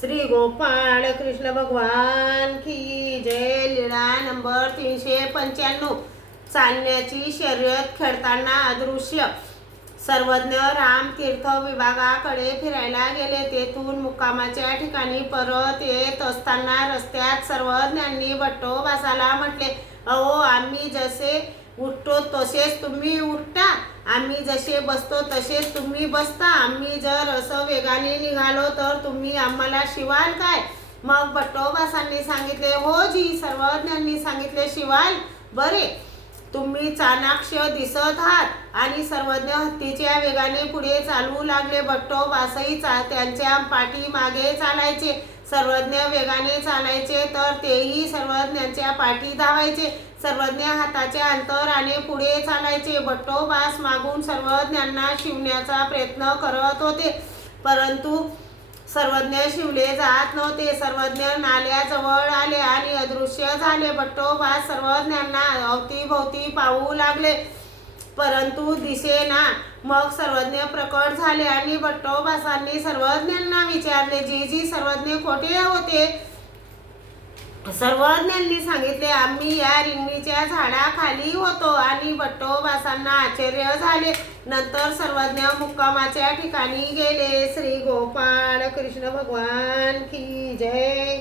श्री गोपाळ कृष्ण भगवान की जय. लीळा नंबर तीनशे पंच्याण्णव. चालण्याची शर्यत खेळताना अदृश्य. सर्वज्ञ राम तीर्थ विभागाकडे फिरायला गेले. तेथून मुक्कामाच्या ठिकाणी परत येत असताना रस्त्यात सर्वज्ञांनी भट्टोबासाला म्हटले अहो आम्ही जसे उठ तसेच तुम्ही उठता. आम्ही जसे बसतो तसेच तुम्ही बसता. आम्ही जर असं वेगाने निघालो तर तुम्ही आम्हाला शिवाल काय? मग बट्टोबासांनी सांगितले हो जी सर्वज्ञांनी सांगितले शिवाल. बरे. तुम्ही चाणाक्ष दिसत आहात आणि सर्वज्ञ हत्तीच्या वेगाने पुढे चालू लागले. बट्टोबासही चा त्यांच्या पाठीमागे चालायचे. सर्वज्ञ वेगाने चालायचे तर तेही सर्वज्ञांच्या पाठी धावायचे. सर्वज्ञ हाताच्या अंतराने पुढे चालायचे. बट्टोबास मागून सर्वज्ञांना शिवण्याचा प्रयत्न करत होते. परंतु सर्वज्ञ शिवले जात नव्हते. सर्वज्ञ नाल्याजवळ आले आणि अदृश्य झाले. बट्टोबास सर्वज्ञांना अवतीभोवती पाहू लागले. परंतु दिसेना मग सर्वज्ञ प्रकट झाले आणि बट्टोबासांनी सर्वज्ञांना विचारले जी जी सर्वज्ञ खोटे होते. सर्वज्ञांनी सांगितले आम्ही या रिंगणीच्या झाडाखाली होतो. आणि बट्टोबासांना आश्चर्य झाले. नंतर सर्वज्ञ मुक्कामाच्या ठिकाणी गेले. श्री गोपाळ कृष्ण भगवान की जय.